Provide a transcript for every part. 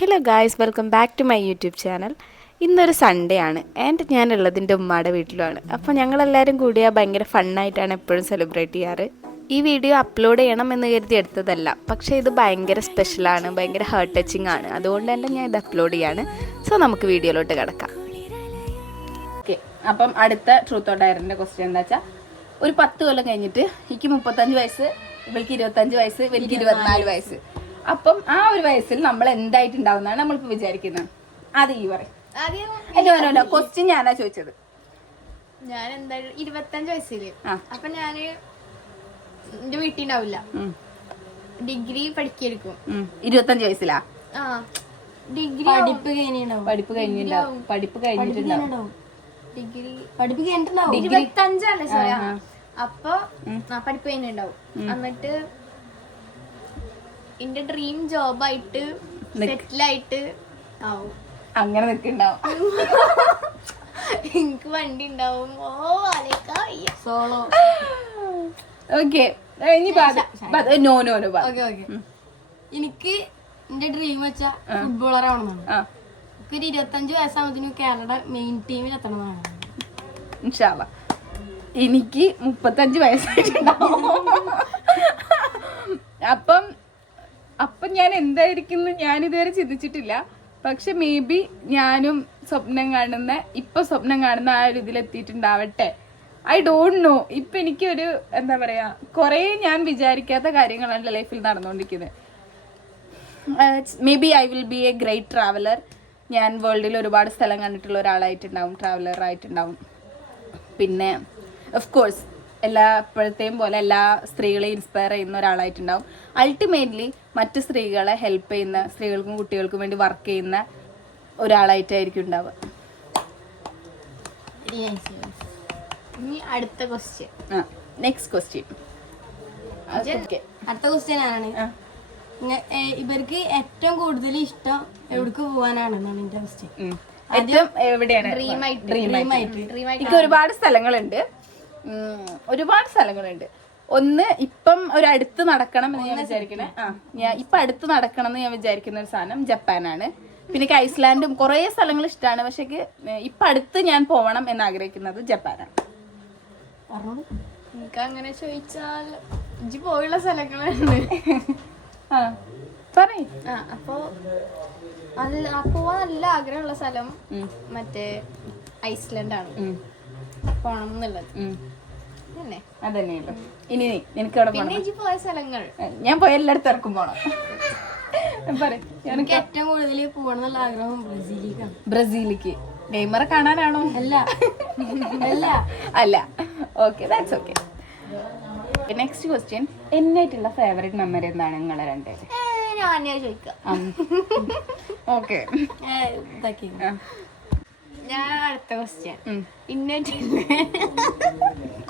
Hello guys, welcome back to my YouTube channel. ഇന്നൊരു Sunday ആണ് and ഞാനുള്ളതിൻ്റെ ഉമ്മയുടെ വീട്ടിലുമാണ്. അപ്പോൾ ഞങ്ങളെല്ലാവരും കൂടിയാൽ ഭയങ്കര ഫണ്ണായിട്ടാണ് എപ്പോഴും സെലിബ്രേറ്റ് ചെയ്യാറ്. ഈ വീഡിയോ അപ്ലോഡ് ചെയ്യണം എന്ന് കരുതി എടുത്തതല്ല, പക്ഷേ ഇത് ഭയങ്കര സ്പെഷ്യലാണ്, ഭയങ്കര ഹാർട്ട് ടച്ചിങ് ആണ്. അതുകൊണ്ട് തന്നെ ഞാൻ ഇത് അപ്ലോഡ് ചെയ്യാണ്. സോ നമുക്ക് വീഡിയോയിലോട്ട് കിടക്കാം. ഓക്കെ, അപ്പം അടുത്ത ട്രൂത്ത് ഓർ ഡയറിൻ്റെ ക്വസ്റ്റ്യൻ എന്താ വെച്ചാൽ, ഒരു 10 കൊല്ലം കഴിഞ്ഞിട്ട് എനിക്ക് 35 വയസ്സ്, ഇവൾക്ക് 25 വയസ്സ്, ഇവൾക്ക് 24 വയസ്സ്. അപ്പം ആ ഒരു വയസ്സിൽ നമ്മൾ എന്തായിട്ടുണ്ടാവുന്നതാണ് നമ്മളിപ്പോ വിചാരിക്കുന്നത്. അത് ഈ പറയും. ക്വസ്റ്റ്യൻ ഞാനാ ചോദിച്ചത്. ഞാൻ എന്തായാലും 25 വയസ്സില് അപ്പൊ ഞാന് എന്റെ വീട്ടിലുണ്ടാവില്ല, ഡിഗ്രി പഠിക്കെടുക്കും. 25 വയസ്സിലാ? ഡിഗ്രി പഠിപ്പ് കഴിഞ്ഞിട്ടുണ്ടാവും. ഡിഗ്രി പഠിപ്പ് കഴിഞ്ഞിട്ടുണ്ടാവും. 25 അല്ലേ സോറി. അപ്പൊ പഠിപ്പ് കഴിഞ്ഞിട്ടുണ്ടാവും. എന്നിട്ട് എന്റെ ഡ്രീം ജോബായിട്ട് സെറ്റിലായിട്ട് ആവും. അങ്ങനെ നിൽക്കുന്നുണ്ടാവും. എനിക്ക് വണ്ടി ഉണ്ടാവും. സോളോ. ഓക്കെ, എനിക്ക് എന്റെ ഡ്രീം വെച്ചാ ഫുട്ബോളർ ആവണമെന്നാണ്. എനിക്ക് 25 വയസ്സാകുമ്പത്തിന് കാനഡ മെയിൻ ടീമിൽ എത്തണമെന്നാണ്. ഇൻഷാ അല്ലാഹ്. എനിക്ക് 35 വയസ്സായിട്ടുണ്ടാവും. അപ്പം ഞാൻ എന്തായിരിക്കും ഞാനിതുവരെ ചിന്തിച്ചിട്ടില്ല. പക്ഷെ മേ ബി ഞാനും ഇപ്പൊ സ്വപ്നം കാണുന്ന ആ ഒരു ഇതിലെത്തിയിട്ടുണ്ടാവട്ടെ. I don't know. ഇപ്പൊ എനിക്കൊരു എന്താ പറയാ, കുറെ ഞാൻ വിചാരിക്കാത്ത കാര്യങ്ങളാണ് ലൈഫിൽ നടന്നുകൊണ്ടിരിക്കുന്നത്. May be I will be A great traveller. ഞാൻ വേൾഡിൽ ഒരുപാട് സ്ഥലം കണ്ടിട്ടുള്ള ഒരാളായിട്ടുണ്ടാവും, ട്രാവലർ ആയിട്ടുണ്ടാവും. പിന്നെ ഓഫ് കോഴ്സ് ഇപ്പോഴത്തെയും പോലെ എല്ലാ സ്ത്രീകളെയും ഇൻസ്പയർ ചെയ്യുന്ന ഒരാളായിട്ടുണ്ടാവും. അൾട്ടിമേറ്റ്ലി മറ്റു സ്ത്രീകളെ ഹെൽപ്പ് ചെയ്യുന്ന, സ്ത്രീകൾക്കും കുട്ടികൾക്കും വേണ്ടി വർക്ക് ചെയ്യുന്ന ഒരാളായിട്ടായിരിക്കും ഉണ്ടാവുക. അടുത്ത ക്വസ്റ്റ്യൻ. Next question. അടുത്ത ക്വസ്റ്റ്യൻ ആണ്, ഇവർക്ക് ഏറ്റവും കൂടുതൽ ഇഷ്ടം എവിടേക്ക് പോകാനാണെന്നാണ് എന്റെ ക്വസ്റ്റ്യൻ. ഏറ്റവും എവിടെയാണ്? എനിക്ക് ഒരുപാട് സ്ഥലങ്ങളുണ്ട്. ഒന്ന് ഇപ്പം ഒരു അടുത്ത് നടക്കണം എന്ന് ഞാൻ വിചാരിക്കണേ. ഇപ്പൊ അടുത്ത് നടക്കണം എന്ന് ഞാൻ വിചാരിക്കുന്ന ഒരു സാധനം ജപ്പാനാണ്. പിന്നെ എനിക്ക് ഐസ്ലാൻഡും കുറെ സ്ഥലങ്ങൾ ഇഷ്ടമാണ്. പക്ഷെ ഇപ്പൊ അടുത്ത് ഞാൻ പോകണം എന്ന് ആഗ്രഹിക്കുന്നത് ജപ്പാനാണ്. എനിക്ക് അങ്ങനെ ചോദിച്ചാൽ ഇജ്ജ് പോയുള്ള സ്ഥലങ്ങളുണ്ട്. അപ്പോ നല്ല ആഗ്രഹമുള്ള സ്ഥലം മറ്റേ ഐസ്ലാൻഡാണ് പോണം എന്നുള്ളത്. അതന്നെയല്ലോ. ഇനി നിനക്ക് അവിടെ പോയ സ്ഥലങ്ങൾ ഞാൻ പോയ എല്ലായിടത്തും ഇറക്കും പോണം. എനിക്ക് ഏറ്റവും കൂടുതൽ പോകണമെന്നുള്ള ആഗ്രഹം ബ്രസീലിലേക്ക്. നെയ്മറെ കാണാനാണോ? അല്ല. Okay, that's okay. Next question. എന്നായിട്ടുള്ള ഫേവറേറ്റ് മെമ്മറി എന്താണ് നിങ്ങളെ രണ്ടുപേരും? ഓക്കെ, ഞാൻ അടുത്ത ക്വസ്റ്റ്യൻ.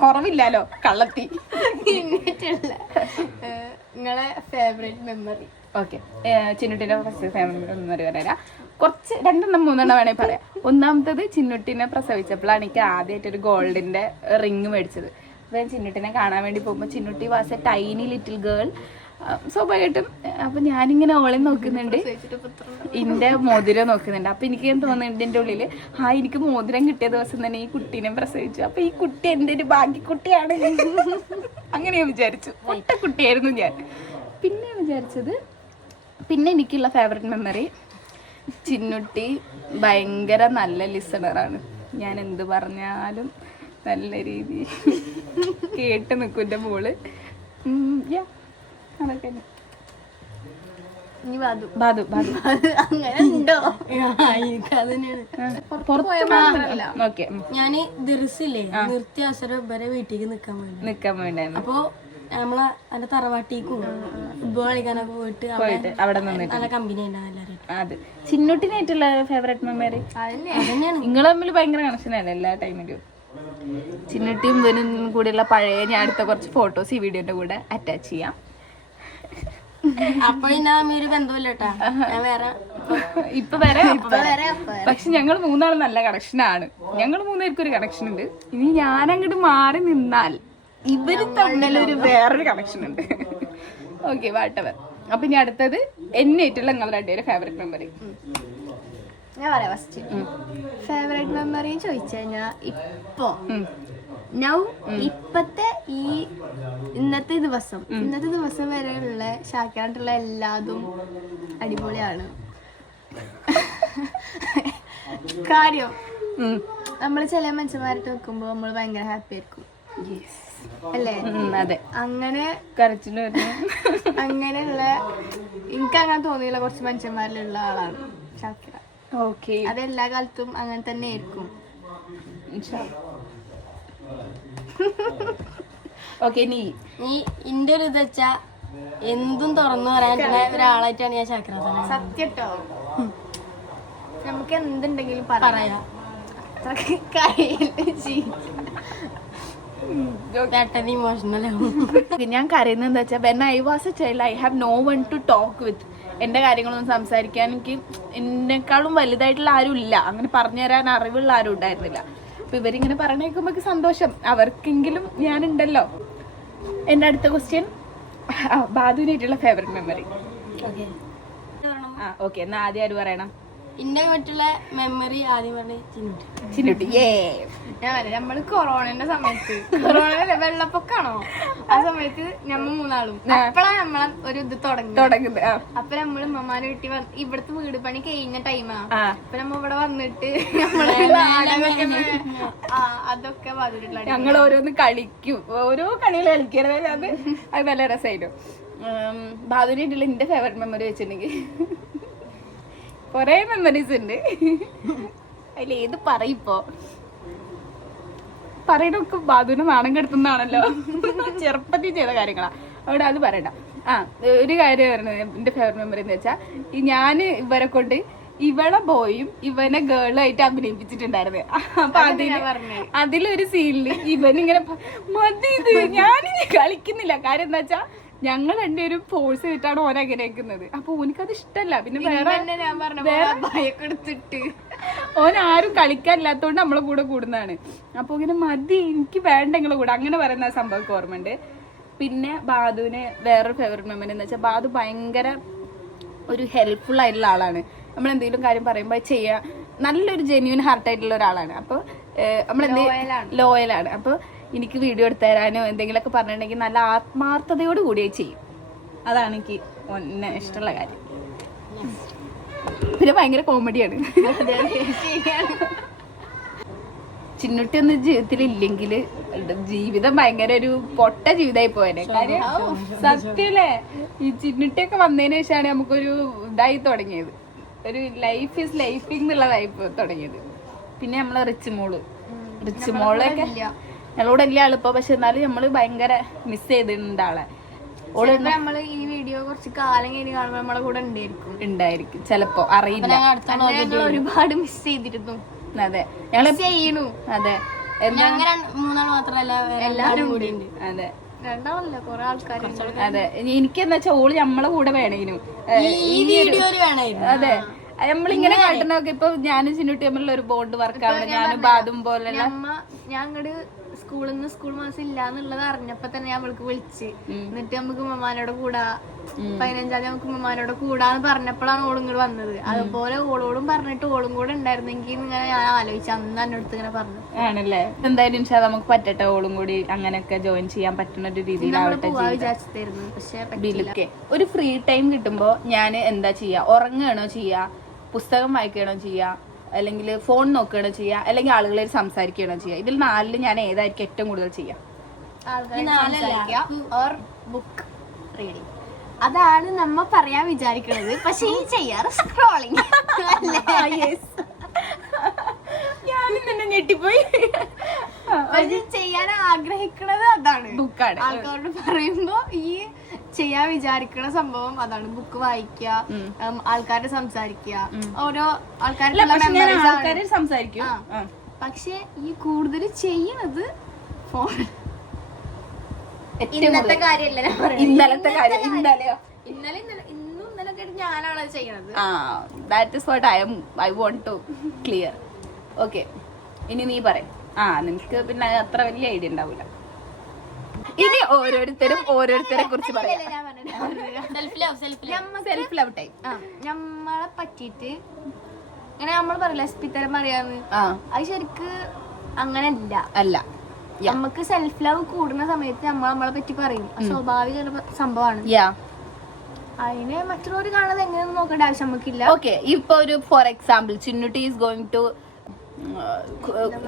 കുറവില്ലല്ലോ കള്ളത്തി. നിങ്ങളെ ഫേവറേറ്റ് മെമ്മറി? ഓക്കെ, ചിന്നുട്ടിന്റെ ഫസ്റ്റ് ഫേവറേറ്റ് മെമ്മറി പറയാം. കുറച്ച് 2-3 വേണമെങ്കിൽ പറയാം. ഒന്നാമത്തത് ചിന്നുട്ടിനെ പ്രസവിച്ചപ്പോഴാണ് എനിക്ക് ആദ്യമായിട്ട് ഒരു ഗോൾഡിന്റെ റിങ് മേടിച്ചത്. അപ്പൊ ഞാൻ ചിന്നുട്ടിനെ കാണാൻ വേണ്ടി പോകുമ്പോൾ Chinnutty was a tiny little girl. സ്വാഭാവികമായിട്ടും അപ്പൊ ഞാനിങ്ങനെ ഓളെ നോക്കുന്നുണ്ട്, എന്റെ മോതിരം നോക്കുന്നുണ്ട്. അപ്പൊ എനിക്ക് തോന്നുന്നുണ്ട് എന്റെ ഉള്ളില്, എനിക്ക് മോതിരം കിട്ടിയ ദിവസം തന്നെ ഈ കുട്ടീനെ പ്രസവിച്ചു. അപ്പൊ ഈ കുട്ടി എന്റെ ഒരു ഭാഗ്യക്കുട്ടിയാണ്. അങ്ങനെ ഞാൻ വിചാരിച്ചു. ഒറ്റ കുട്ടിയായിരുന്നു ഞാൻ. പിന്നെ വിചാരിച്ചത്, പിന്നെ എനിക്കുള്ള ഫേവറേറ്റ് മെമ്മറി, ചിന്നുട്ടി ഭയങ്കര നല്ല ലിസണറാണ്. ഞാൻ എന്ത് പറഞ്ഞാലും നല്ല രീതിയിൽ കേട്ട് നിൽക്കും എൻ്റെ മോള്. അതൊക്കെ ഞാന് ദിർസില്ലേ നിർത്തിയ അവസരം വരെ വീട്ടിലേക്ക് നിക്കാൻ വേണ്ടി. അപ്പൊ നമ്മളെ എന്റെ തറവാട്ടിക്കും ഫുട്ബോൾ കളിക്കാനൊക്കെ പോയിട്ട് അവിടെ നല്ല കമ്പനി ഉണ്ടാവും. അത് ചിന്നുട്ടിനായിട്ടുള്ള ഫേവറേറ്റ് മെമ്മറി നിങ്ങൾ തമ്മിൽ ഭയങ്കര കണക്ഷനാണ് എല്ലാ ടൈമിലും. ചിന്നുട്ടിയും ഇവനും കൂടെയുള്ള പഴയ ഞാൻ അടുത്ത കുറച്ച് ഫോട്ടോസ് ഈ വീഡിയോന്റെ കൂടെ അറ്റാച്ച് ചെയ്യാം. അപ്പൊ ഒരു ബന്ധമില്ലട്ടാ, ഇപ്പൊ വരെ. പക്ഷെ ഞങ്ങൾ 3 ആളും നല്ല കണക്ഷനാണ്. ഞങ്ങൾ 3 പേർക്കും ഒരു കണക്ഷൻ ഉണ്ട്. ഇനി ഞാൻ അങ്ങോട്ട് മാറി നിന്നാൽ ഇവര് തമ്മിലൊരു വേറൊരു കണക്ഷൻ ഉണ്ട്. Okay, whatever. അപ്പൊ ഇനി അടുത്തത് എന്നായിട്ടുള്ള നിങ്ങളുടെ രണ്ടുപേരും ഫേവറേറ്റ് മെമ്മറി. ഞാൻ പറയാം ഫസ്റ്റ്. ഫേവറേറ്റ് മെമ്മറി ചോദിച്ചു കഴിഞ്ഞാൽ ഇപ്പൊ ഇപ്പത്തെ ഇന്നത്തെ ദിവസം വരെയുള്ള ഷാക്കിറായിട്ടുള്ള എല്ലാതും അടിപൊളിയാണ്. കാര്യം നമ്മൾ ചില മനുഷ്യന്മാരായിട്ട് വെക്കുമ്പോ നമ്മൾ ഭയങ്കര ഹാപ്പി ആയിരിക്കും അല്ലേ? അതെ, അങ്ങനെ കരച്ചില് അങ്ങനെയുള്ള എനിക്ക് അങ്ങനെ തോന്നിയുള്ള കുറച്ച് മനുഷ്യന്മാരിലുള്ള ആളാണ് ഷാക്കിറ. ഓക്കെ, അതെല്ലാ കാലത്തും അങ്ങനെ തന്നെ ആയിരിക്കും. ഓക്കെ, നീ ഇന്റെ ഒരു ഇത് വെച്ചാ എന്തും തുറന്നു പറയാനുള്ള ഒരാളായിട്ടാണ് ഞാൻ ഷാക്കിറ. സത്യട്ടോ, നമുക്ക് എന്തുണ്ടെങ്കിലും പറയാം. ഞാൻ കരയുന്നത് എന്താ വെച്ചാൽ when I was a child I have no one to talk with. എന്റെ കാര്യങ്ങളൊന്നും സംസാരിക്കാൻ എനിക്ക് എന്നെക്കാളും വലുതായിട്ടുള്ള ആരും ഇല്ല, അങ്ങനെ പറഞ്ഞു തരാൻ അറിവുള്ള ആരും ഉണ്ടായിരുന്നില്ല. അപ്പൊ ഇവരിങ്ങനെ പറഞ്ഞേക്കുമ്പോ സന്തോഷം, അവർക്കെങ്കിലും ഞാനുണ്ടല്ലോ. എന്റെ അടുത്ത ക്വസ്റ്റ്യൻ, ബാദുവിനായിട്ടുള്ള ഫേവറേറ്റ് മെമ്മറി. ഓക്കെ, എന്നാ ആദ്യം ആര് പറയണം? ഇന്റെ മറ്റുള്ള മെമ്മറി ആദ്യം പറഞ്ഞ ചിന്നുട്ടി. നമ്മള് കൊറോണന്റെ സമയത്ത്, കൊറോണ വെള്ളപ്പൊക്കാണോ ആ സമയത്ത് ഞമ്മ മൂന്നാളും അപ്പഴാണ് നമ്മളെ ഒരു ഇത് തുടങ്ങുന്നത്. അപ്പൊ നമ്മള് ഉമ്മമാരെ വീട്ടിൽ ഇവിടുത്തെ വീട് പണി കഴിഞ്ഞ ടൈമാ. അപ്പൊ നമ്മ ഇവിടെ വന്നിട്ട് നമ്മള് അതൊക്കെ വന്നിട്ടുള്ള ഞങ്ങൾ ഓരോന്ന് കളിക്കും, ഓരോ കളികൾ കളിക്കരുത്. അത് നല്ല രസമായിരുന്നു. ബാദുവിനായിട്ടുള്ള എന്റെ ഫേവറേറ്റ് മെമ്മറി വെച്ചിട്ടുണ്ടെങ്കിൽ കൊറേ മെമ്മറീസ് ഉണ്ട്. അതിൽ ഏത് പറയിപ്പോ? പറയണൊക്കെ ബാദുവിനെ നാണം കെടുത്തുന്നതാണല്ലോ, ചെറുപ്പത്തിൽ ചെയ്ത കാര്യങ്ങളാ, അവിടെ അത് പറയണ്ട. ഒരു കാര്യം പറയുന്നത് എന്റെ ഫേവറേറ്റ് മെമ്മറി എന്ന് വെച്ചാൽ, ഞാൻ ഇവരെ കൊണ്ട് ഇവളെ ബോയും ഇവനെ ഗേളും ആയിട്ട് അഭിനയിപ്പിച്ചിട്ടുണ്ടായിരുന്നു. അപ്പൊ അതിലൊരു സീനില് ഇവനിങ്ങനെ മതി, ഇത് ഞാനിനി കളിക്കുന്നില്ല. കാര്യം എന്താ വെച്ചാ ഞങ്ങൾ രണ്ടുപേരും ഫോഴ്സ് ചെയ്തിട്ടാണ് ഓൻ അഭിനയിക്കുന്നത്. അപ്പൊ ഓനക്കത് ഇഷ്ടല്ല. പിന്നെ എടുത്തിട്ട് ഓൻ ആരും കളിക്കാനില്ലാത്തോണ്ട് നമ്മളെ കൂടെ കൂടുന്നതാണ്. അപ്പൊ ഇങ്ങനെ മതി, എനിക്ക് വേണ്ട നിങ്ങളെ കൂടെ, അങ്ങനെ പറയുന്ന സംഭവം ഓർമ്മയുണ്ട്. പിന്നെ ബാദുവിന് വേറൊരു ഫേവറേറ്റ് മെമ്മറി എന്ന് വെച്ചാൽ, ബാദു ഭയങ്കര ഒരു ഹെൽപ്ഫുൾ ആയിട്ടുള്ള ആളാണ്. നമ്മൾ എന്തെങ്കിലും കാര്യം പറയുമ്പോൾ ചെയ്യാൻ നല്ലൊരു ജെന്യൂൻ ഹാർട്ടായിട്ടുള്ള ഒരാളാണ്. അപ്പോൾ നമ്മളെന്തെങ്കിലും ലോയലാണ്. അപ്പോൾ എനിക്ക് വീഡിയോ എടുത്തു തരാനോ എന്തെങ്കിലുമൊക്കെ പറഞ്ഞിട്ടുണ്ടെങ്കിൽ നല്ല ആത്മാർത്ഥതയോട് കൂടി ചെയ്യും. അതാണ് എനിക്ക് ഒന്നെ ഇഷ്ടമുള്ള കാര്യം. പിന്നെ ഭയങ്കര കോമഡിയാണ്. ചിന്നുട്ടി ഒന്നും ജീവിതത്തിൽ ഇല്ലെങ്കിൽ ജീവിതം ഭയങ്കര ഒരു പൊട്ട ജീവിതമായി പോയനെ. കാര്യം സത്യല്ലേ, ഈ ചിന്നുട്ടിയൊക്കെ വന്നതിന് ശേഷമാണ് നമുക്കൊരു ഇതായി തുടങ്ങിയത്, ഒരു ലൈഫ് ഈസ് ലൈഫിംഗ് എന്നുള്ള ലൈഫ് തുടങ്ങിയത്. പിന്നെ നമ്മളെ റിച്ച് മോളൊക്കെ ഞങ്ങളോട് വലിയ ആളിപ്പോ, പക്ഷെ എന്നാലും നമ്മള് ഭയങ്കര മിസ് ചെയ്തിട്ടുണ്ട് ആളെ. നമ്മള് ഈ വീഡിയോ കുറച്ച് കാലം കഴിഞ്ഞ് കാണുമ്പോൾ നമ്മളെ കൂടെ ഉണ്ടായിരിക്കും ചിലപ്പോ, അറിയില്ല. ഒരുപാട് മിസ് ചെയ്തിരുന്നു. അതെ, ഞങ്ങള് ചെയ്യണു. അതെ, മൂന്നാൾ മാത്രല്ല എല്ലാവരും കൂടി ഉണ്ട്. അതെ, രണ്ടാമല്ല കൊറേ ആൾക്കാർ. അതെ, എനിക്കെന്താ വെച്ചാൽ ഓള് നമ്മളെ കൂടെ വേണേനു. അതെ, നമ്മളിങ്ങനെ കാട്ടുന്നൊക്കെ ഇപ്പൊ ഞാനും ചിന്നുട്ടി തമ്മിലുള്ള ഒരു ബോണ്ട് വർക്കാണ്. ഞാനും ബാദും പോലുള്ള ഞങ്ങട് സ്കൂൾ മാസം ഇല്ലാന്നുള്ളത് അറിഞ്ഞപ്പോ തന്നെ നമ്മൾക്ക് വിളിച്ച്, എന്നിട്ട് നമുക്ക് ഉമ്മമാനോട് കൂടാ 15-ാം തീയതി നമുക്ക് ഉമ്മമാനോട് കൂടാന്ന് പറഞ്ഞപ്പോഴാണ് ഓളും ഇങ്ങോട്ട് വന്നത്. അതുപോലെ ഓളോടും പറഞ്ഞിട്ട് ഓളും കൂടെ ഉണ്ടായിരുന്നെങ്കിൽ ഇങ്ങനെ ഞാൻ ആലോചിച്ചു. അന്ന് എന്റെ അടുത്ത് ഇങ്ങനെ പറഞ്ഞു. ആണല്ലേ, എന്തായാലും നമുക്ക് പറ്റട്ടെ, ഓളും കൂടി അങ്ങനെയൊക്കെ ജോയിൻ ചെയ്യാൻ പറ്റുന്ന ഒരു രീതിയിലാവട്ടെ വിചാരിച്ചിരുന്നു. പക്ഷെ ഒരു ഫ്രീ ടൈം കിട്ടുമ്പോ ഞാൻ എന്താ ചെയ്യാ? ഉറങ്ങുകയാണോ ചെയ്യാ, പുസ്തകം വായിക്കുകയാണോ ചെയ്യാ, അല്ലെങ്കിൽ ഫോൺ നോക്കുകയാണോ ചെയ്യാ, അല്ലെങ്കിൽ ആളുകളെ സംസാരിക്കുകയാണോ ചെയ്യാ? ഇതിൽ 4 ഞാൻ ഏതായിരിക്കും ഏറ്റവും കൂടുതൽ ചെയ്യാം? Book reading. അതാണ് നമ്മ പറയാൻ വിചാരിക്കുന്നത്, പക്ഷെ ഈ ചെയ്യാറ് സ്ക്രോളിങ്. ഞാനും തന്നെ ഞെട്ടിപ്പോയി. ചെയ്യാൻ ആഗ്രഹിക്കുന്നത് അതാണ്, ബുക്കാണ്. ആൾക്കാരോട് പറയുമ്പോ ഈ ചെയ്യാൻ വിചാരിക്കുന്ന സംഭവം അതാണ്, ബുക്ക് വായിക്കുക, ആൾക്കാരോട് സംസാരിക്കുക, ഓരോ ആൾക്കാരെ സംസാരിക്കും. പക്ഷെ ഈ കൂടുതൽ ചെയ്യണത് ഫോൺ. ഇന്നത്തെ കാര്യമല്ല ഞാൻ പറയുന്നത്, ഇന്നലത്തെ കാര്യം. ഇന്നലൊക്കെ ഞാനാണ് ചെയ്യണത്. That is what I want to clear. Okay, ഇനി നീ പറയും. നിനക്ക് പിന്നെ അത്ര വലിയ ഐഡിയ ഉണ്ടാവില്ല. ഇനി ഓരോരുത്തരെ കുറിച്ച് പറയാം. Self love time. നമ്മളെ പറ്റിയിട്ട് ഇങ്ങനെ നമ്മൾ പറയില്ല സ്പിത്തരം പറയാന്ന്, അത് ശരിക്ക് അങ്ങനെ അല്ല. നമുക്ക് സെൽഫ് ലവ് കൂടുന്ന സമയത്ത് നമ്മളെ പറ്റി പറയും. സ്വാഭാവിക സംഭവമാണ്. അതിനെ മറ്റുള്ളവർ കാണുന്നത് എങ്ങനെയൊന്നും നോക്കേണ്ട ആവശ്യം നമുക്കില്ല. ഓക്കെ, ഇപ്പൊ ഒരു for example Chinnutty is going to,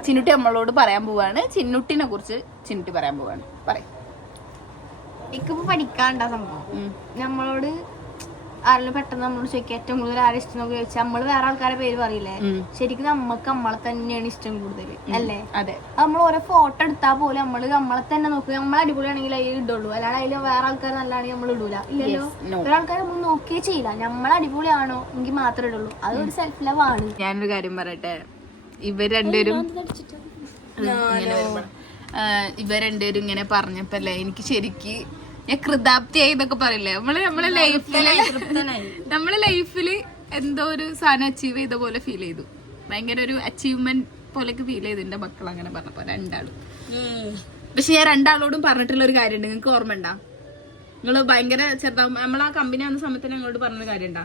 Chinnutty നമ്മളോട് പറയാൻ പോവാണ്, ചിന്നുട്ടിനെ കുറിച്ച് ചിന്നുട്ടി പറയാൻ പോവാണ്. പറയും. എനിക്കിപ്പോ പഠിക്കാണ്ട സംഭവം നമ്മളോട് ആരെങ്കിലും പെട്ടെന്ന് നമ്മളോട് ചോദിക്കുക ഏറ്റവും കൂടുതൽ ആരെ ഇഷ്ടം നോക്കി ചോദിച്ചാൽ നമ്മള് വേറെ ആൾക്കാരെ പേര് പറയില്ലേ, ശരിക്കും നമ്മക്ക് നമ്മളെ തന്നെയാണ് ഇഷ്ടം കൂടുതൽ അല്ലേ? അതെ. നമ്മൾ ഓരോ ഫോട്ടോ എടുത്താൽ പോലും നമ്മളെ തന്നെ നോക്കുക. നമ്മളെ അടിപൊളിയാണെങ്കിൽ അതിൽ ഇടുള്ളൂ, അല്ലാണ്ട് അതിൽ വേറെ ആൾക്കാർ നല്ലതാണെങ്കിൽ നമ്മൾ ഇടൂല. ഇല്ലല്ലോ, വേറെ ആൾക്കാരെ നമ്മൾ നോക്കിയേ ചെയ്യില്ല. നമ്മൾ അടിപൊളിയാണോ എങ്കിൽ മാത്രമേ ഇടുള്ളൂ. അതൊരു സെൽഫ് ലവ് ആണ്. ഞാനൊരു കാര്യം പറയട്ടെ, ഇവർ രണ്ടുപേരും ഇങ്ങനെ പറഞ്ഞപ്പല്ലേ എനിക്ക് ശരിക്ക് ഞാൻ കൃതാപ്തിയായി എന്നൊക്കെ പറയില്ലേ, നമ്മളെ ലൈഫില് എന്തോ ഒരു സാധനം അച്ചീവ് ചെയ്ത പോലെ ഫീൽ ചെയ്തു. ഭയങ്കര ഒരു അച്ചീവ്മെന്റ് പോലെയൊക്കെ ഫീൽ ചെയ്തു എന്റെ മക്കൾ അങ്ങനെ പറഞ്ഞപ്പോ രണ്ടാളും. പക്ഷെ ഞാൻ രണ്ടാളോടും പറഞ്ഞിട്ടുള്ള ഒരു കാര്യമുണ്ട്, നിങ്ങൾക്ക് ഓർമ്മ ഉണ്ടാ? നിങ്ങള് ഭയങ്കര ചെറുതാവും നമ്മൾ ആ കമ്പനി ആവുന്ന സമയത്ത് ഞങ്ങളോട് പറഞ്ഞൊരു കാര്യം ഉണ്ടാ,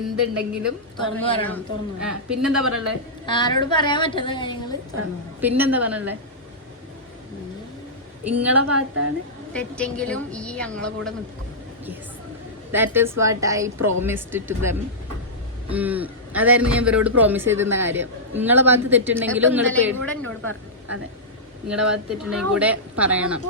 എന്തുണ്ടെങ്കിലും തുറന്നു പറയണം. പിന്നെന്താ പറയണ്ടേ? ആരോട് പറയാൻ പറ്റുന്ന കാര്യങ്ങള് പിന്നെന്താ പറഞ്ഞല്ലേ? ഇങ്ങളെ ഭാഗത്താണ് തെറ്റെങ്കിലും ഈ ഞങ്ങളെ കൂടെ നിൽക്കും. That is what I promised to them. അതായിരുന്നു ഞാൻ ഇവരോട് പ്രോമിസ് ചെയ്തിരുന്ന കാര്യം. നിങ്ങളെ ഭാഗത്ത് തെറ്റുണ്ടെങ്കിലും നിങ്ങൾ എന്നോട് പറഞ്ഞു. അതെ, നിങ്ങളുടെ ഭാഗത്ത് തെറ്റുണ്ടെങ്കിൽ കൂടെ പറയണം.